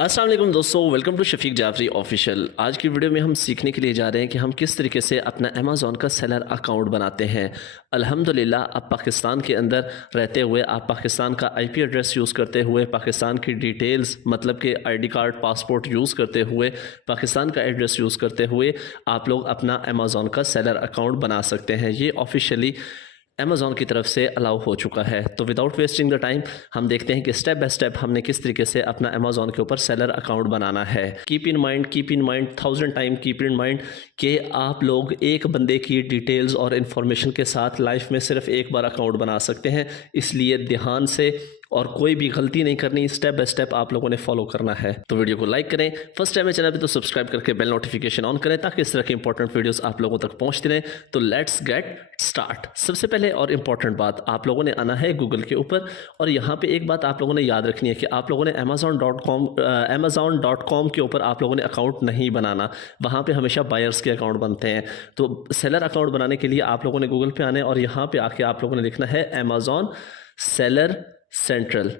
अस्सलाम वालेकुम दोस्तों, welcome to Shafiq Jafri official. आज की वीडियो में हम सीखने के लिए जा रहे हैं कि हम किस तरीके से अपना अमेज़ॉन का सेलर अकाउंट बनाते हैं। अल्हम्दुलिल्लाह आप पाकिस्तान के अंदर रहते हुए, आप पाकिस्तान का आईपी एड्रेस यूज़ करते हुए, पाकिस्तान की डिटेल्स मतलब कि आईडी कार्ड, पासपोर्ट यूज़ करते हुए, पाकिस्तान का एड्रेस यूज़ करते हुए आप लोग अपना अमेज़ॉन का सेलर अकाउंट बना सकते हैं। ये ऑफिशियली अमेज़ॉन की तरफ से अलाउ हो चुका है। तो विदाउट वेस्टिंग द टाइम हम देखते हैं कि स्टेप बाय स्टेप हमने किस तरीके से अपना अमेज़ॉन के ऊपर सेलर अकाउंट बनाना है। Keep in mind 1000 time keep in mind कि आप लोग एक बंदे की डिटेल्स और इन्फॉर्मेशन के साथ लाइफ में सिर्फ एक बार अकाउंट बना सकते हैं, इसलिए ध्यान से और कोई भी गलती नहीं करनी, स्टेप बाय स्टेप आप लोगों ने फॉलो करना है। तो वीडियो को लाइक करें, फर्स्ट टाइम है चैनल पे तो सब्सक्राइब करके बेल नोटिफिकेशन ऑन करें ताकि इस तरह की इंपॉर्टेंट वीडियोस आप लोगों तक पहुंचती रहें। तो लेट्स गेट स्टार्ट। सबसे पहले और इंपॉर्टेंट बात, आप लोगों ने आना है गूगल के ऊपर और यहाँ पे एक बात आप लोगों ने याद रखनी है कि आप लोगों ने amazon.com के ऊपर आप लोगों ने अकाउंट नहीं बनाना। वहाँ पे हमेशा बायर्स के अकाउंट बनते हैं। तो सेलर अकाउंट बनाने के लिए आप लोगों ने गूगल पे आना है और यहाँ पे आके आप लोगों ने लिखना है अमेज़ॉन सेलर सेंट्रल।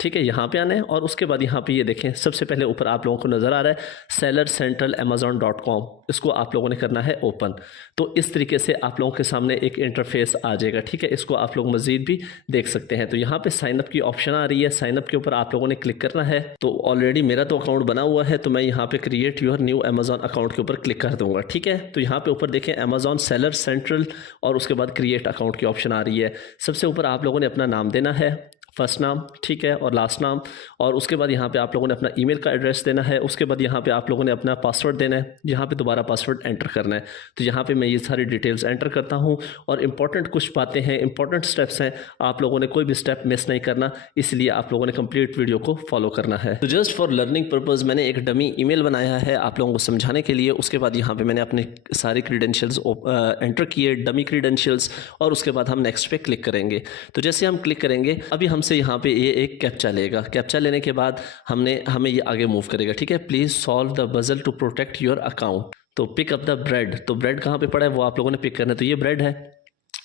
ठीक है, यहाँ पे आना है और उसके बाद यहाँ पे ये देखें, सबसे पहले ऊपर आप लोगों को नज़र आ रहा है सेलर सेंट्रल amazon.com। इसको आप लोगों ने करना है ओपन। तो इस तरीके से आप लोगों के सामने एक इंटरफेस आ जाएगा। ठीक है, इसको आप लोग मज़ीद भी देख सकते हैं। तो यहाँ पे साइनअप की ऑप्शन आ रही है, साइनअप के ऊपर आप लोगों ने क्लिक करना है। तो ऑलरेडी मेरा तो अकाउंट बना हुआ है, तो मैं यहाँ पे create your new Amazon account के ऊपर क्लिक कर दूंगा। ठीक है, तो यहाँ पे ऊपर देखें अमेज़ॉन सेलर सेंट्रल और उसके बाद क्रिएट अकाउंट की ऑप्शन आ रही है। सबसे ऊपर आप लोगों ने अपना नाम देना है, फर्स्ट नाम, ठीक है, और लास्ट नाम, और उसके बाद यहाँ पे आप लोगों ने अपना ईमेल का एड्रेस देना है। उसके बाद यहाँ पे आप लोगों ने अपना पासवर्ड देना है, यहाँ पे दोबारा पासवर्ड एंटर करना है। तो यहाँ पे मैं ये सारी डिटेल्स एंटर करता हूँ और इंपॉर्टेंट कुछ बातें हैं, इंपॉर्टेंट स्टेप्स हैं, आप लोगों ने कोई भी स्टेप मिस नहीं करना, इसलिए आप लोगों ने कंप्लीट वीडियो को फॉलो करना है। तो जस्ट फॉर लर्निंग पर्पज़ मैंने एक डमी ईमेल बनाया है आप लोगों को समझाने के लिए। उसके बाद यहाँ पे मैंने अपने सारे क्रीडेंशियल्स एंटर किए, डमी क्रीडेंशियल्स, और उसके बाद हम नेक्स्ट पे क्लिक करेंगे। तो जैसे हम क्लिक करेंगे, अभी हमसे यहाँ पे ये एक कैप्चा लेगा। कैप्चा लेने के बाद हमें ये आगे मूव करेगा। ठीक है, please solve the puzzle to protect your account. तो पिक अप द ब्रेड, तो ब्रेड कहाँ पे पड़ा है वो आप लोगों ने पिक करना है। तो ये ब्रेड है,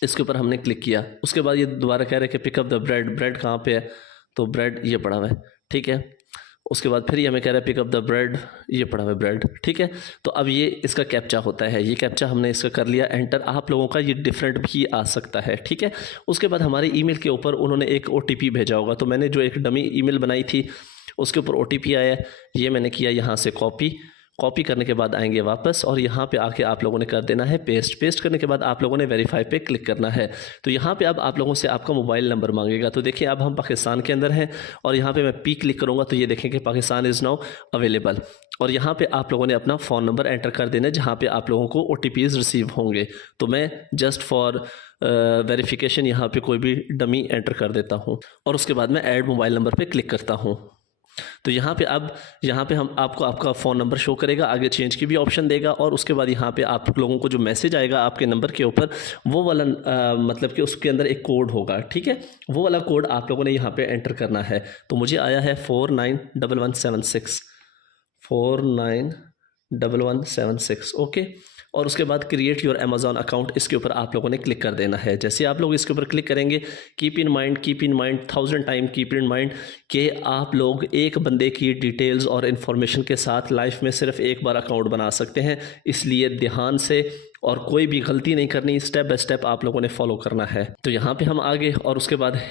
इसके ऊपर हमने क्लिक किया। उसके बाद ये दोबारा कह रहे हैं कि pick up the bread, bread कहाँ पे है, तो ब्रेड ये पड़ा हुआ है। ठीक है, उसके बाद फिर ये हमें कह रहा है पिक अप द ब्रेड, ये पड़ा हुआ है ब्रेड। ठीक है, तो अब ये इसका कैप्चा होता है, ये कैप्चा हमने इसका कर लिया एंटर। आप लोगों का ये डिफरेंट भी आ सकता है। ठीक है, उसके बाद हमारे ईमेल के ऊपर उन्होंने एक OTP भेजा होगा। तो मैंने जो एक डमी ईमेल बनाई थी उसके ऊपर OTP आया है, ये मैंने किया यहाँ से कॉपी करने के बाद आएंगे वापस और यहाँ पे आके आप लोगों ने कर देना है पेस्ट करने के बाद आप लोगों ने वेरीफाई पे क्लिक करना है। तो यहाँ पे अब आप लोगों से आपका मोबाइल नंबर मांगेगा। तो देखिए अब हम पाकिस्तान के अंदर हैं और यहाँ पे मैं P क्लिक करूँगा तो ये देखें कि पाकिस्तान इज़ नाउ अवेलेबल, और यहाँ पे आप लोगों ने अपना फ़ोन नंबर एंटर कर देना है जहाँ पे आप लोगों को OTPs रिसीव होंगे। तो मैं जस्ट फॉर वेरिफिकेशन यहाँ पे कोई भी डमी एंटर कर देता हूँ और उसके बाद मैं ऐड मोबाइल नंबर पे क्लिक करता हूँ। तो यहाँ पे हम आपको आपका फ़ोन नंबर शो करेगा, आगे चेंज की भी ऑप्शन देगा और उसके बाद यहाँ पे आप लोगों को जो मैसेज आएगा आपके नंबर के ऊपर वो वाला मतलब कि उसके अंदर एक कोड होगा। ठीक है, वो वाला कोड आप लोगों ने यहाँ पे एंटर करना है। तो मुझे आया है 491176 491176। ओके, और उसके बाद क्रिएट योर अमेज़ॉन अकाउंट, इसके ऊपर आप लोगों ने क्लिक कर देना है। जैसे आप लोग इसके ऊपर क्लिक करेंगे, keep in mind 1000 time keep in mind कि आप लोग एक बंदे की डिटेल्स और इन्फॉर्मेशन के साथ लाइफ में सिर्फ एक बार अकाउंट बना सकते हैं, इसलिए ध्यान से और कोई भी गलती नहीं करनी, स्टेप बाय स्टेप आप लोगों ने फॉलो करना है। तो यहाँ पे हम आगे और उसके बाद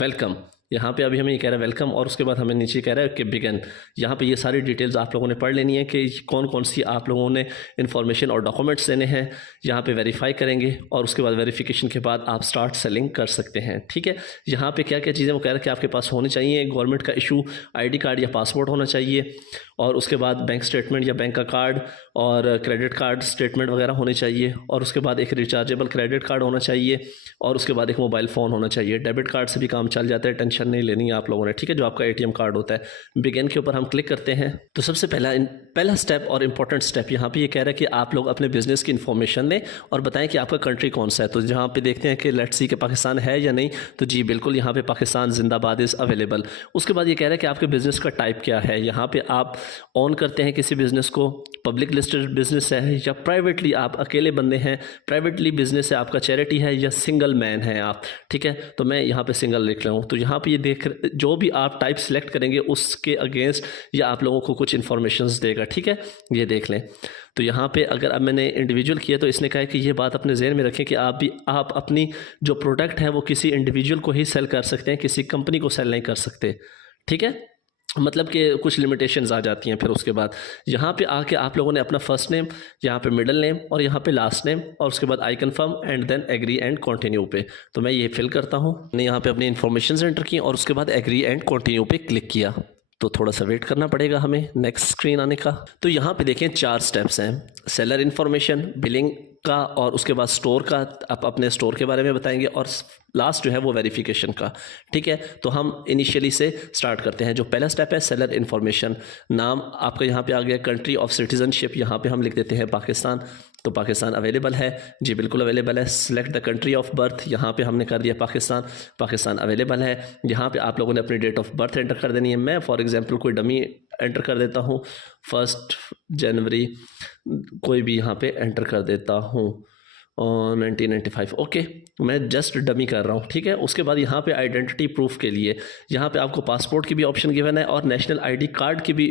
वेलकम, यहाँ पे अभी हमें ये कह रहा है वेलकम और उसके बाद हमें नीचे कह रहा है कि बिगिन। यहाँ पे ये सारी डिटेल्स आप लोगों ने पढ़ लेनी है कि कौन कौन सी आप लोगों ने इन्फॉर्मेशन और डॉक्यूमेंट्स देने हैं। यहाँ पे वेरीफाई करेंगे और उसके बाद वेरिफिकेशन के बाद आप स्टार्ट सेलिंग कर सकते हैं। ठीक है, यहाँ पे क्या क्या चीज़ें वो कह रहा है कि आपके पास होनी चाहिए, गवर्नमेंट का इशू ID कार्ड या पासपोर्ट होना चाहिए, और उसके बाद बैंक स्टेटमेंट या बैंक का कार्ड और क्रेडिट कार्ड स्टेटमेंट वगैरह होने चाहिए, और उसके बाद एक रिचार्जेबल क्रेडिट कार्ड होना चाहिए, और उसके बाद एक मोबाइल फ़ोन होना चाहिए। डेबिट कार्ड से भी काम चल जाता है, टेंशन नहीं लेनी है आप लोगों ने। ठीक है, जो आपका ATM कार्ड होता है। बिगिन के ऊपर हम क्लिक करते हैं। तो सबसे पहला स्टेप और इम्पॉर्टेंट स्टेप यहाँ पे ये कह रहा है कि आप लोग अपने बिजनेस की इन्फॉर्मेशन दें और बताएं कि आपका कंट्री कौन सा है। तो जहाँ पे देखते हैं कि लेट्स सी कि पाकिस्तान है या नहीं, तो जी बिल्कुल यहाँ पे पाकिस्तान जिंदाबाद इज़ अवेलेबल। उसके बाद ये कह रहा है कि आपके बिज़नेस का टाइप क्या है। यहाँ पे आप ऑन करते हैं किसी बिज़नेस को, पब्लिक लिस्टेड बिजनेस है या प्राइवेटली आप अकेले बंदे हैं, प्राइवेटली बिजनेस है आपका, चैरिटी है या सिंगल मैन है आप, ठीक है। तो मैं यहाँ पे सिंगल लिख रहा हूँ। तो यहाँ पे ये देख, जो भी आप टाइप सेलेक्ट करेंगे उसके अगेंस्ट ये आप लोगों को कुछ इन्फॉर्मेशन देगा, ठीक है। ये देख लें। तो यहाँ पे अगर अब मैंने इंडिविजुअल किया तो इसने कहा है कि ये बात अपने जहन में रखें कि आप अपनी जो प्रोडक्ट है वो किसी इंडिविजुअल को ही सेल कर सकते हैं, किसी कंपनी को सेल नहीं कर सकते, ठीक है। मतलब कि कुछ लिमिटेशंस आ जाती हैं। फिर उसके बाद यहाँ पे आके आप लोगों ने अपना फर्स्ट नेम, यहाँ पे मिडिल नेम और यहाँ पे लास्ट नेम और उसके बाद I confirm and then agree and continue पे। तो मैं ये फिल करता हूँ। मैंने यहाँ पे अपनी इन्फॉर्मेशन एंटर की और उसके बाद एग्री एंड कंटिन्यू पे क्लिक किया। तो थोड़ा सा वेट करना पड़ेगा हमें नेक्स्ट स्क्रीन आने का। तो यहाँ पे देखें 4 स्टेप्स हैं, सेलर इन्फॉर्मेशन, बिलिंग का और उसके बाद स्टोर का, आप अपने स्टोर के बारे में बताएंगे और लास्ट जो है वो वेरिफिकेशन का, ठीक है। तो हम इनिशियली से स्टार्ट करते हैं। जो पहला स्टेप है सेलर इन्फॉर्मेशन, नाम आपका यहाँ पे आ गया, कंट्री ऑफ सिटीजनशिप यहाँ पे हम लिख देते हैं पाकिस्तान। तो पाकिस्तान अवेलेबल है जी, बिल्कुल अवेलेबल है। Select the country of birth, यहाँ पे हमने कर दिया पाकिस्तान, पाकिस्तान अवेलेबल है। यहाँ पे आप लोगों ने अपनी डेट ऑफ बर्थ एंटर कर देनी है। मैं फॉर एग्जांपल कोई डमी एंटर कर देता हूँ, 1 जनवरी कोई भी यहाँ पे एंटर कर देता हूँ 1995, ओके। मैं जस्ट डमी कर रहा हूँ, ठीक है। उसके बाद यहाँ पे आइडेंटिटी प्रूफ के लिए यहाँ पे आपको पासपोर्ट की भी ऑप्शन गिवन है और नेशनल आईडी कार्ड की भी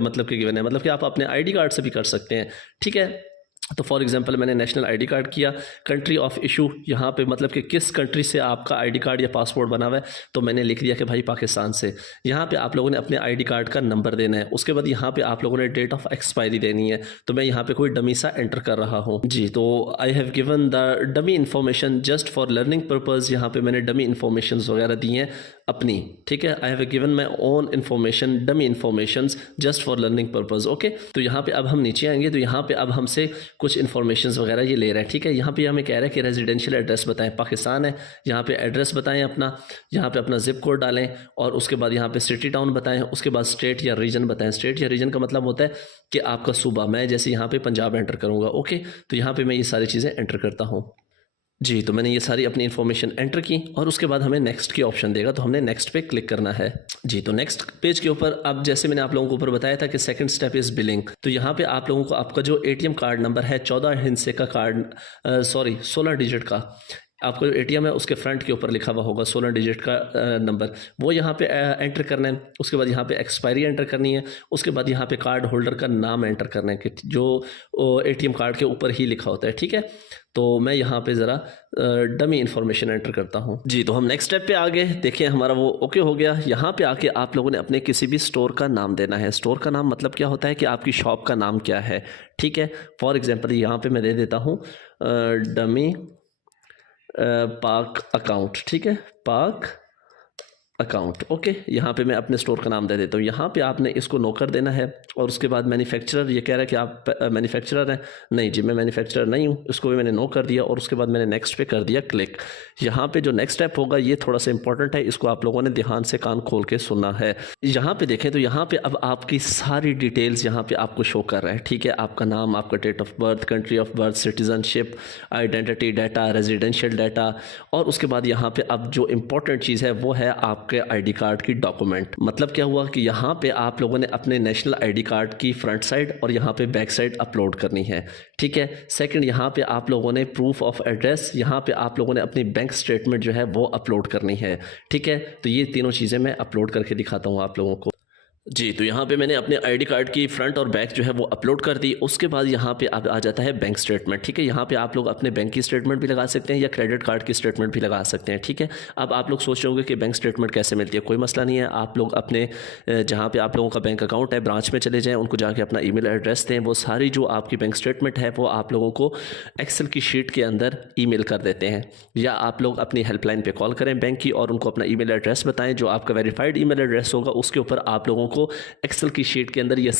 मतलब कि गिवन है, मतलब कि आप अपने आईडी कार्ड से भी कर सकते हैं, ठीक है। तो फॉर एग्जांपल मैंने नेशनल आईडी कार्ड किया। कंट्री ऑफ इशू यहाँ पे मतलब कि किस कंट्री से आपका आईडी कार्ड या पासपोर्ट बना हुआ है, तो मैंने लिख दिया कि भाई पाकिस्तान से। यहाँ पे आप लोगों ने अपने आईडी कार्ड का नंबर देना है। उसके बाद यहाँ पे आप लोगों ने डेट ऑफ एक्सपायरी देनी है। तो मैं यहाँ पे कोई डमी सा एंटर कर रहा हूँ जी। तो I have given the dummy information just for learning purpose. यहाँ पे मैंने डमी इन्फॉर्मेशन वगैरह दी हैं अपनी, ठीक है। I have given my own information, dummy information just for learning purpose, okay. तो यहाँ पे अब हम नीचे आएंगे तो यहाँ पे अब हमसे कुछ इन्फॉर्मेशन वगैरह ये ले रहा है, ठीक है। यहाँ पे हमें कह रहा है कि रेजिडेंशियल एड्रेस बताएं, पाकिस्तान है, यहाँ पे एड्रेस बताएं अपना, यहाँ पे अपना जिप कोड डालें और उसके बाद यहाँ पे सिटी टाउन बताएं, उसके बाद स्टेट या रीजन बताएं। स्टेट या रीजन का मतलब होता है कि आपका सूबा, मैं जैसे यहाँ पे पंजाब एंटर करूँगा, ओके। तो यहाँ पे मैं ये सारी चीज़ें एंटर करता हूँ जी। तो मैंने ये सारी अपनी इन्फॉर्मेशन एंटर की और उसके बाद हमें नेक्स्ट की ऑप्शन देगा, तो हमने नेक्स्ट पे क्लिक करना है जी। तो नेक्स्ट पेज के ऊपर अब जैसे मैंने आप लोगों को ऊपर बताया था कि सेकंड स्टेप इज़ बिलिंग। तो यहाँ पे आप लोगों को आपका जो एटीएम कार्ड नंबर है 14 हिस्से का कार्ड 16 डिजिट का आपका एटीएम है उसके फ्रंट के ऊपर लिखा हुआ होगा 16 डिजिट का नंबर, वो यहाँ पे एंटर करना है। उसके बाद यहाँ पे एक्सपायरी एंटर करनी है। उसके बाद यहाँ पे कार्ड होल्डर का नाम एंटर करना है कि जो एटीएम कार्ड के ऊपर ही लिखा होता है, ठीक है। तो मैं यहाँ पे ज़रा डमी इन्फॉर्मेशन एंटर करता हूँ जी। तो हम नेक्स्ट स्टेप पे आ गए, देखिए हमारा वो ओके हो गया। यहाँ पे आके आप लोगों ने अपने किसी भी स्टोर का नाम देना है। स्टोर का नाम मतलब क्या होता है कि आपकी शॉप का नाम क्या है, ठीक है। फॉर एग्जांपल यहाँ पे मैं दे देता हूँ डमी पाक अकाउंट, ठीक है, पाक अकाउंट, ओके। यहाँ पे मैं अपने स्टोर का नाम दे देता हूँ। यहाँ पे आपने इसको नो कर देना है और उसके बाद मैन्युफैक्चरर, ये कह रहा है कि आप मैन्युफैक्चरर हैं, नहीं जी मैं मैन्युफैक्चरर नहीं हूँ, इसको भी मैंने नो कर दिया और उसके बाद मैंने नेक्स्ट पे कर दिया क्लिक। यहाँ पे जो नेक्स्ट स्टेप होगा ये थोड़ा सा इंपॉर्टेंट है, इसको आप लोगों ने ध्यान से कान खोल के सुनना है। यहाँ पे देखें तो यहाँ पे अब आपकी सारी डिटेल्स यहाँ पे आपको शो कर रहा है, ठीक है। आपका नाम, आपका date of birth, country of birth, citizenship, identity data, residential data और उसके बाद यहाँ पे अब जो इम्पोर्टेंट चीज़ है वो है आपके आईडी कार्ड की डॉक्यूमेंट। मतलब क्या हुआ कि यहाँ पे आप लोगों ने अपने नेशनल आईडी कार्ड की फ्रंट साइड और यहाँ पे बैक साइड अपलोड करनी है, ठीक है। सेकंड, यहाँ पे आप लोगों ने प्रूफ ऑफ एड्रेस, यहाँ पे आप लोगों ने अपनी बैंक स्टेटमेंट जो है वो अपलोड करनी है, ठीक है। तो ये तीनों चीज़ें मैं अपलोड करके दिखाता हूँ आप लोगों को जी। तो यहाँ पे मैंने अपने आईडी कार्ड की फ्रंट और बैक जो है वो अपलोड कर दी। उसके बाद यहाँ पे अब आ जाता है बैंक स्टेटमेंट, ठीक है। यहाँ पे आप लोग अपने बैंक की स्टेटमेंट भी लगा सकते हैं या क्रेडिट कार्ड की स्टेटमेंट भी लगा सकते हैं, ठीक है। अब आप लोग सोच रहे होंगे कि बैंक स्टेटमेंट कैसे मिलती है, कोई मसला नहीं है। आप लोग अपने जहाँ पे आप लोगों का बैंक अकाउंट है ब्रांच में चले जाएँ, उनको जाके अपना ईमेल एड्रेस दें, वो सारी जो आपकी बैंक स्टेटमेंट है वो आप लोगों को एक्सेल की शीट के अंदर ईमेल कर देते हैं। या आप लोग अपनी हेल्पलाइन पे कॉल करें बैंक की और उनको अपना ईमेल एड्रेस बताएं, जो आपका वेरीफाइड ईमेल एड्रेस होगा उसके ऊपर आप लोगों को एक्सेल की शीट के अंदर या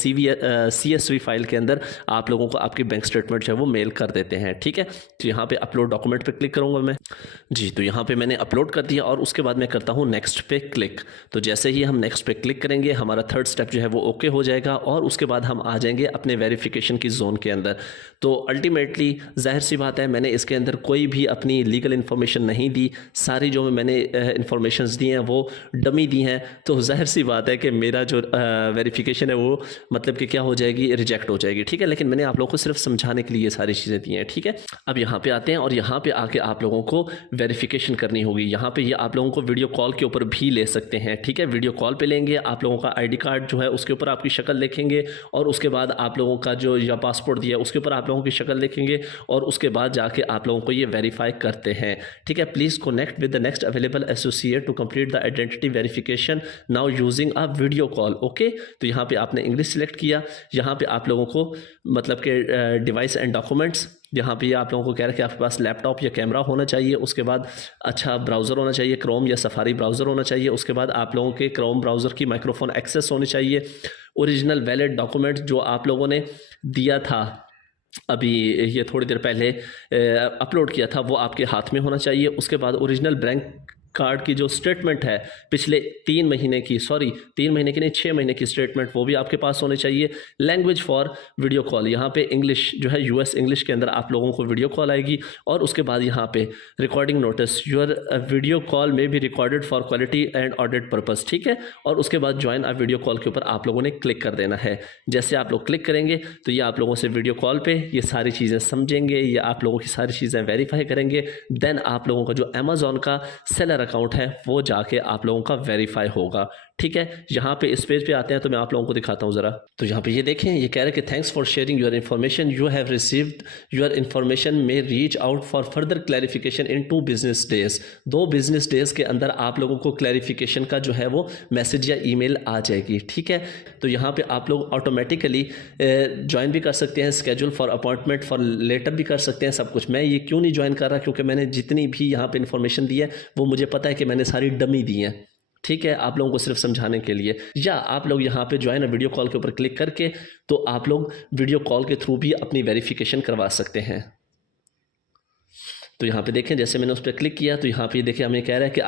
CSV फाइल के अंदर आप लोगों को आपकी बैंक स्टेटमेंट जो है वो मेल कर देते हैं, ठीक है। तो यहाँ पे अपलोड डॉक्यूमेंट पे क्लिक करूँगा मैं जी। तो यहाँ पे मैंने अपलोड कर दिया और उसके बाद मैं करता हूँ नेक्स्ट पे क्लिक। तो जैसे ही हम नेक्स्ट पे क्लिक करेंगे हमारा थर्ड स्टेप जो है वो ओके हो जाएगा और उसके बाद हम आ जाएंगे अपने वेरिफिकेशन की जोन के अंदर। तो अल्टीमेटली जाहिर सी बात है मैंने इसके अंदर कोई भी अपनी लीगल इन्फॉर्मेशन नहीं दी, सारी जो मैंने इन्फॉर्मेशन दी हैं वो डमी दी हैं। तो जाहिर सी बात है कि मेरा जो वेरिफिकेशन है वो मतलब कि क्या हो जाएगी, रिजेक्ट हो जाएगी। ठीक है, लेकिन मैंने आप लोगों को सिर्फ समझाने के लिए ये सारी चीज़ें दी हैं। ठीक है, अब यहाँ पे आते हैं और यहाँ पे आके आप लोगों को वेरिफिकेशन करनी होगी। यहाँ पे ये आप लोगों को वीडियो कॉल के ऊपर भी ले सकते हैं। ठीक है, वीडियो कॉल पे लेंगे, आप लोगों का आईडी कार्ड जो है उसके ऊपर आपकी शक्ल देखेंगे और उसके बाद आप लोगों का जो या पासपोर्ट दिया उसके ऊपर आप लोगों की शक्ल देखेंगे और उसके बाद जाके आप लोगों को ये वेरीफाई करते हैं। ठीक है, please connect with the next available associate to complete the identity verification now using a video call. Okay, तो यहाँ पे आपने इंग्लिश सिलेक्ट किया। यहाँ पे आप लोगों को मतलब कि डिवाइस एंड डॉक्यूमेंट्स, यहाँ पे आप लोगों को कह रहा है कि आपके पास लैपटॉप या कैमरा होना चाहिए, उसके बाद अच्छा ब्राउज़र होना चाहिए, क्रोम या सफारी ब्राउज़र होना चाहिए, उसके बाद आप लोगों के क्रोम ब्राउज़र की माइक्रोफोन एक्सेस होनी चाहिए, ओरिजिनल वैलिड डॉक्यूमेंट जो आप लोगों ने दिया था अभी ये थोड़ी देर पहले अपलोड किया था वो आपके हाथ में होना चाहिए। उसके बाद ओरिजिनल बैंक कार्ड की जो स्टेटमेंट है पिछले 3 महीने की, 3 महीने की नहीं 6 महीने की स्टेटमेंट, वो भी आपके पास होनी चाहिए। लैंग्वेज फॉर वीडियो कॉल, यहाँ पे इंग्लिश जो है यूएस इंग्लिश के अंदर आप लोगों को वीडियो कॉल आएगी। और उसके बाद यहाँ पे recording notice, your video call में भी recorded for quality and audit purpose. ठीक है, और उसके बाद ज्वाइन अ वीडियो कॉल के ऊपर आप लोगों ने क्लिक कर देना है। जैसे आप लोग क्लिक करेंगे तो ये आप लोगों से वीडियो कॉल पे ये सारी चीज़ें समझेंगे, ये आप लोगों की सारी चीज़ें वेरीफाई करेंगे। देन आप लोगों का जो अमेज़ॉन का सेलर अकाउंट है वो जाके आप लोगों का वेरीफाई होगा। ठीक है, यहाँ पे इस पेज पे आते हैं तो मैं आप लोगों को दिखाता हूँ ज़रा। तो यहाँ पे ये देखें, ये कह रहे हैं कि thanks for sharing your information, you have received your information में reach out for further clarification in 2 business days. 2 business days के अंदर आप लोगों को क्लैरिफिकेशन का जो है वो मैसेज या ईमेल आ जाएगी। ठीक है, तो यहाँ पे आप लोग ऑटोमेटिकली ज्वाइन भी कर सकते हैं, schedule for appointment for later भी कर सकते हैं, सब कुछ। मैं ये क्यों नहीं ज्वाइन कर रहा, क्योंकि मैंने जितनी भी यहाँ पे इन्फॉर्मेशन दी है वो मुझे पता है कि मैंने सारी डमी दी हैं। ठीक है, आप लोगों को सिर्फ समझाने के लिए। या आप लोग यहाँ पे ज्वाइन वीडियो कॉल के ऊपर क्लिक करके तो आप लोग वीडियो कॉल के थ्रू भी अपनी वेरिफिकेशन करवा सकते हैं। तो यहाँ पे देखें, जैसे मैंने उस पर क्लिक किया तो यहाँ पे देखिए हमें कह रहा है कि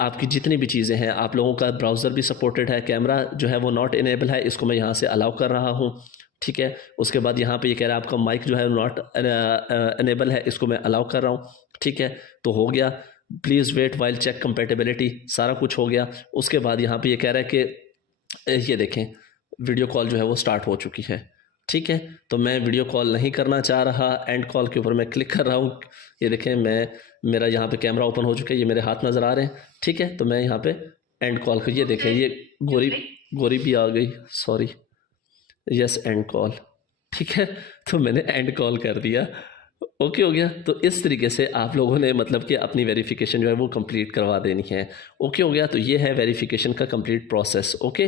आपकी जितनी भी चीज़ें हैं, आप लोगों का ब्राउज़र भी सपोर्टेड है, कैमरा जो है वो नॉट इनेबल है, इसको मैं यहाँ से अलाउ कर रहा हूँ। ठीक है, उसके बाद यहाँ पे ये कह रहा है आपका माइक जो है नॉट इनेबल है, इसको मैं अलाउ कर रहा हूँ। ठीक है, तो हो गया। Please wait while check compatibility, सारा कुछ हो गया। उसके बाद यहाँ पे ये कह रहा है कि ये देखें वीडियो कॉल जो है वो स्टार्ट हो चुकी है। ठीक है, तो मैं वीडियो कॉल नहीं करना चाह रहा, एंड कॉल के ऊपर मैं क्लिक कर रहा हूँ। ये देखें मेरा यहाँ पे कैमरा ओपन हो चुका है, ये मेरे हाथ नज़र आ रहे हैं। ठीक है, तो मैं यहाँ पे एंड कॉल कर, ये देखें ये गोरी भी आ गई, सॉरी, यस एंड कॉल। ठीक है, तो मैंने एंड कॉल कर दिया। ओके हो गया। तो इस तरीके से आप लोगों ने मतलब कि अपनी वेरिफिकेशन जो है वो कंप्लीट करवा देनी है। ओके हो गया, तो ये है वेरिफिकेशन का कंप्लीट प्रोसेस। ओके,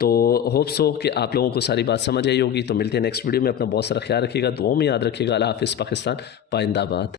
तो होप सो कि आप लोगों को सारी बात समझ आई होगी। तो मिलते हैं नेक्स्ट वीडियो में। अपना बहुत सारा ख्याल रखिएगा, दुआओं में याद रखिएगा। अल्लाह हाफिज़। पाकिस्तान पाइंदाबाद।